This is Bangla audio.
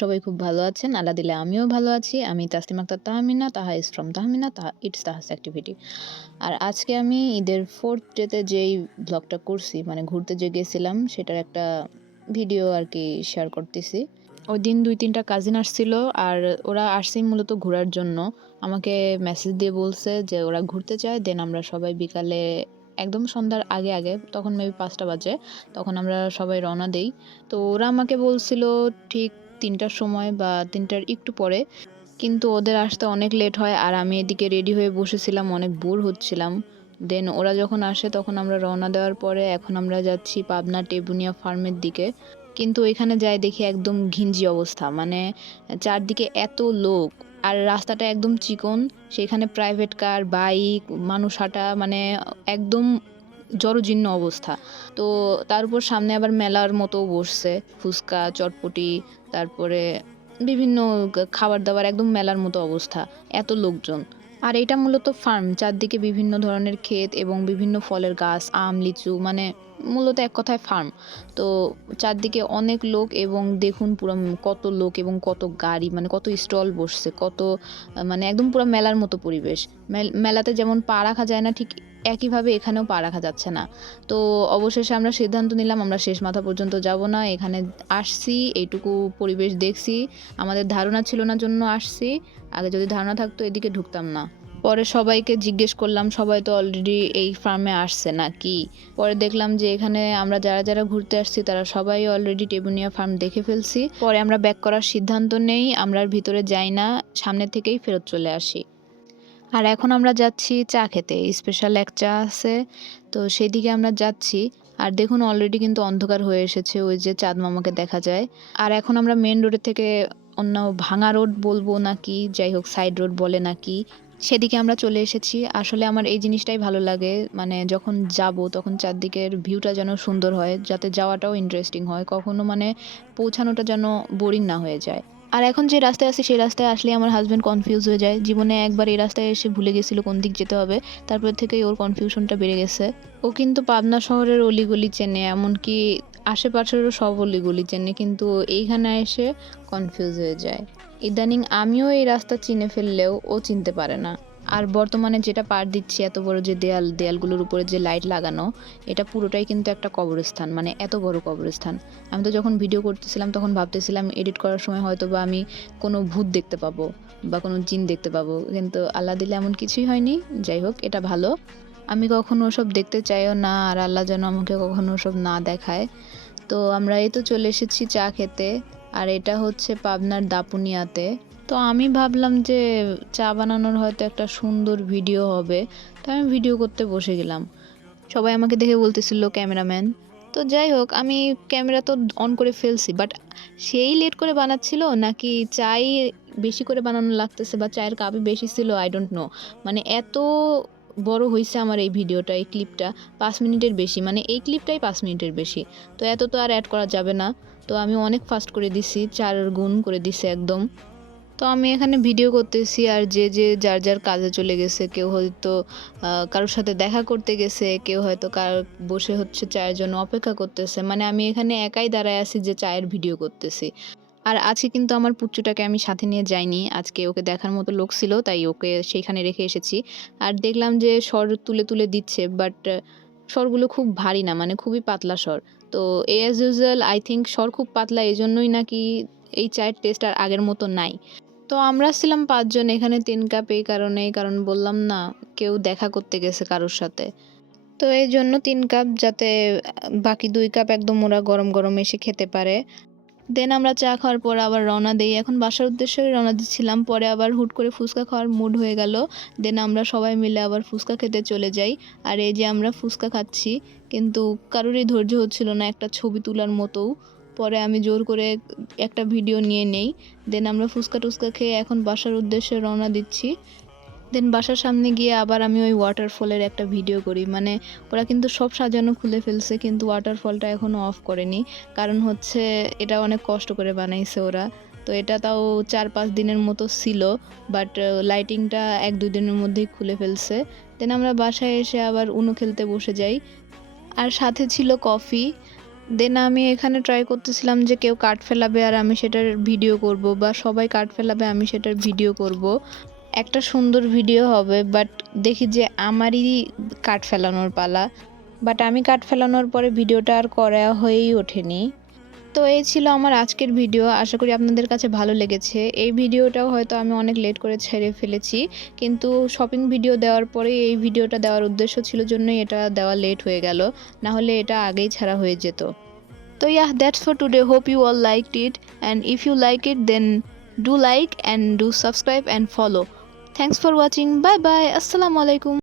সবাই খুব ভালো আছেন। আল্লাহ দিলে আমিও ভালো আছি। আমি তাসলিমা আক্তার তাহমিনা, তাহা ইজ ফ্রম তাহমিনা, তাহা ইটস তাহাস অ্যাক্টিভিটি। আর আজকে আমি ঈদের 4th ডেতে যেই ব্লগটা করছি, মানে ঘুরতে যে গেছিলাম সেটার একটা ভিডিও আরকি শেয়ার করতেছি। ওইদিন ২-৩টা কাজিন আসছিল আর ওরা আসছে মূলত ঘোরার জন্য। আমাকে মেসেজ দিয়ে বলছে যে ওরা ঘুরতে চায়। দেন আমরা সবাই বিকালে একদম সন্ধ্যার আগে তখন মেবি ৫টা বাজে। তখন আমরা সবাই রওনা দেই। তো ওরা আমাকে বলছিল ঠিক ৩টার সময় বা ৩টার একটু পরে। কিন্তু ওদের আসতে অনেক লেট হয় আর আমি এদিকে রেডি হয়ে বসেছিলাম, অনেক বোর হচ্ছিলাম। দেন ওরা যখন আসে তখন আমরা রওনা দেওয়ার পরে এখন আমরা যাচ্ছি পাবনা টেবুনিয়া ফার্মের দিকে। কিন্তু ওইখানে যাই দেখি একদম ঘিঞ্জি অবস্থা, মানে চারদিকে এত লোক আর রাস্তাটা একদম চিকন। সেখানে প্রাইভেট কার, বাইক, মানুষ হাঁটা, মানে একদম জরাজীর্ণ অবস্থা। তো তার উপর সামনে আবার মেলার মতো বসছে, ফুচকা, চটপটি, তারপরে বিভিন্ন খাবার-দাবার, একদম মেলার মতো অবস্থা। এত লোকজন। আর এটা মূলত ফার্ম। চারদিকে বিভিন্ন ধরনের ক্ষেত এবং বিভিন্ন ফলের গাছ, আম, লিচু, মানে মূলত এক কথায় ফার্ম। তো চারদিকে অনেক লোক এবং দেখুন পুরা কত লোক এবং কত গাড়ি, মানে কত স্টল বসছে, কত মানে একদম পুরা মেলার মতো পরিবেশ। মেলাতে যেমন পা রাখা যায় না, ঠিক একইভাবে এখানেও পা রাখা যাচ্ছে না। তো অবশেষে আমরা সিদ্ধান্ত নিলাম আমরা শেষ মাথা পর্যন্ত যাব না। এখানে আসছি, এইটুকু পরিবেশ দেখছি। আমাদের ধারণা ছিল না জন্য আসছি। আগে যদি ধারণা থাকতো এদিকে ঢুকতাম না। পরে সবাইকে জিজ্ঞেস করলাম, সবাই তো অলরেডি এই ফার্মে আসছে নাকি? পরে দেখলাম যে এখানে আমরা যারা ঘুরতে আসছি তারা সবাই অলরেডি টেবুনিয়া ফার্ম দেখে ফেলছি। পরে আমরা ব্যাক করার সিদ্ধান্ত নেই, আমরা আর ভিতরে যাই না, সামনে থেকেই ফেরত চলে আসি। আর এখন আমরা যাচ্ছি চা খেতে। স্পেশাল এক চা আছে, তো সেদিকে আমরা যাচ্ছি। আর দেখুন অলরেডি কিন্তু অন্ধকার হয়ে এসেছে, ওই যে চাঁদ মামাকে দেখা যায়। আর এখন আমরা মেন রোডের থেকে অন্য ভাঙা রোড বলবো নাকি, যাই হোক সাইড রোড বলে নাকি, সেদিকে আমরা চলে এসেছি। আসলে আমার এই জিনিসটাই ভালো লাগে, মানে যখন যাব তখন চারদিকের ভিউটা যেন সুন্দর হয়, যাতে যাওয়াটাও ইন্টারেস্টিং হয়, কখনো মানে পৌঁছানোটা যেন বোরিং না হয়ে যায়। আর এখন যে রাস্তায় আছি সেই রাস্তায় আসলে আমার হাজব্যান্ড কনফিউজ হয়ে যায়। জীবনে একবার এই রাস্তায় এসে ভুলে গেছিল কোন দিক যেতে হবে। তারপর থেকেই ওর কনফিউশনটা বেড়ে গেছে। ও কিন্তু পাবনা শহরের অলিগলি চেনে, এমনকি আশেপাশেরও সব অলিগলি চেনে, কিন্তু এইখানে এসে কনফিউজ হয়ে যায়। ইদানিং আমিও এই রাস্তা চিনে ফেললেও ও চিনতে পারে না। আর বর্তমানে যেটা পার দিচ্ছি, এত বড় যে দেয়ালগুলোর উপরে যে লাইট লাগানো, এটা পুরোটাই কিন্তু একটা কবরস্থান, মানে এত বড় কবরস্থান। আমি তো যখন ভিডিও করতেছিলাম তখন ভাবতেছিলাম এডিট করার সময় হয়তো বা আমি কোনো ভূত দেখতে পাবো বা কোনো জিন দেখতে পাবো, কিন্তু আল্লাহ দিলে এমন কিছুই হয়নি। যাই হোক, এটা ভালো। আমি কখনো ওসব দেখতে চাইও না, আর আল্লাহ যেন আমাকে কখনো ওসব না দেখায়। তো আমরা এই তো চলে এসেছি চা খেতে। আর এটা হচ্ছে পাবনার দাপুনিয়াতে। তো আমি ভাবলাম যে চা বানানোর হয়তো একটা সুন্দর ভিডিও হবে, তো আমি ভিডিও করতে বসে গেলাম। সবাই আমাকে দেখে বলতেছিল ক্যামেরাম্যান। তো যাই হোক, আমি ক্যামেরা তো অন করে ফেলছি, বাট সেই লেট করে বানাচ্ছিল নাকি চাই বেশি করে বানানো লাগতেছে বা চায়ের কাপই বেশি ছিল, আই ডোন্ট নো। মানে এত বড় হয়েছে আমার এই ভিডিওটা, এই ক্লিপটা 5 মিনিটের বেশি, মানে এই ক্লিপটাই 5 মিনিটের বেশি। তো এত তো আর অ্যাড করা যাবে না। তো আমি অনেক ফাস্ট করে দিছি, 4 গুণ করে দিছি একদম। তো আমি এখানে ভিডিও করতেছি আর যে যার কাজে চলে গেছে। কেউ হয়তো কারোর সাথে দেখা করতে গেছে, কেউ হয়তো বসে হচ্ছে চায়ের জন্য অপেক্ষা করতেছে। মানে আমি এখানে একাই দাঁড়ায় আছি যে চায়ের ভিডিও করতেছি। আর আজকে কিন্তু আমার পুচ্চুটাকে আমি সাথে নিয়ে যাইনি। আজকে ওকে দেখার মতো লোক ছিল, তাই ওকে সেইখানে রেখে এসেছি। আর দেখলাম যে স্বর তুলে দিচ্ছে, বাট স্বরগুলো খুব ভারী না, মানে খুবই পাতলা স্বর। তো এজ ইউজুয়াল আই থিংক স্বর খুব পাতলা, এজন্যই নাকি এই চায়ের টেস্ট আর আগের মতো নাই। তো আমরা ছিলাম ৫ জন, এখানে ৩ কাপ এই কারণেই, কারণ বললাম না কেউ দেখা করতে গেছে কারোর সাথে। তো এইজন্য ৩ কাপ, যাতে বাকি ২ কাপ একদম ওরা গরম এসে খেতে পারে। দেন আমরা চা খাওয়ার পর আবার রওনা দেই। এখন বাসার উদ্দেশ্যে রওনা দিচ্ছিলাম। পরে আবার হুট করে ফুচকা খাওয়ার মুড হয়ে গেল। দেন আমরা সবাই মিলে আবার ফুচকা খেতে চলে যাই। আর এই যে আমরা ফুচকা খাচ্ছি, কিন্তু কারোরই ধৈর্য হচ্ছিল না একটা ছবি তোলার মতোও। পরে আমি জোর করে একটা ভিডিও নিয়ে নেই। দেন আমরা ফুচকা-টুচকা খেয়ে এখন বাসার উদ্দেশ্যে রওনা দিচ্ছি। দেন বাসার সামনে গিয়ে আবার আমি ওই ওয়াটারফলের একটা ভিডিও করি। মানে ওরা কিন্তু সব সাজানো খুলে ফেলছে, কিন্তু ওয়াটারফলটা এখনও অফ করেনি। কারণ হচ্ছে এটা অনেক কষ্ট করে বানাইছে ওরা। তো এটা তাও ৪-৫ দিনের মতো ছিল, বাট লাইটিংটা ১-২ দিনের মধ্যেই খুলে ফেলছে। দেন আমরা বাসায় এসে আবার উনো খেলতে বসে যাই। আর সাথে ছিল কফি। দেন আমি এখানে ট্রাই করতেছিলাম যে কেউ কার্ড ফেলাবে আর আমি সেটার ভিডিও করব, বা সবাই কার্ড ফেলাবে আমি সেটার ভিডিও করব, একটা সুন্দর ভিডিও হবে। বাট দেখি যে আমারই কার্ড ফেলানোর পালা, বাট আমি কার্ড ফেলানোর পরে ভিডিওটা আর করা হয়েই ওঠেনি। তো এই ছিল আমার আজকের ভিডিও, আশা করি আপনাদের কাছে ভালো লেগেছে। এই ভিডিওটাও হয়তো আমি অনেক লেট করে ছেড়ে ফেলেছি, কিন্তু শপিং ভিডিও দেওয়ার পরে এই ভিডিওটা দেওয়ার উদ্দেশ্য ছিল জন্যই এটা দেওয়া লেট হয়ে গেল, না হলে এটা আগেই ছাড়া হয়ে যেত। So yeah, that's for today. Hope you all liked it, and if you like it then do like and do subscribe and follow. Thanks for watching. Bye bye. Assalamu alaikum.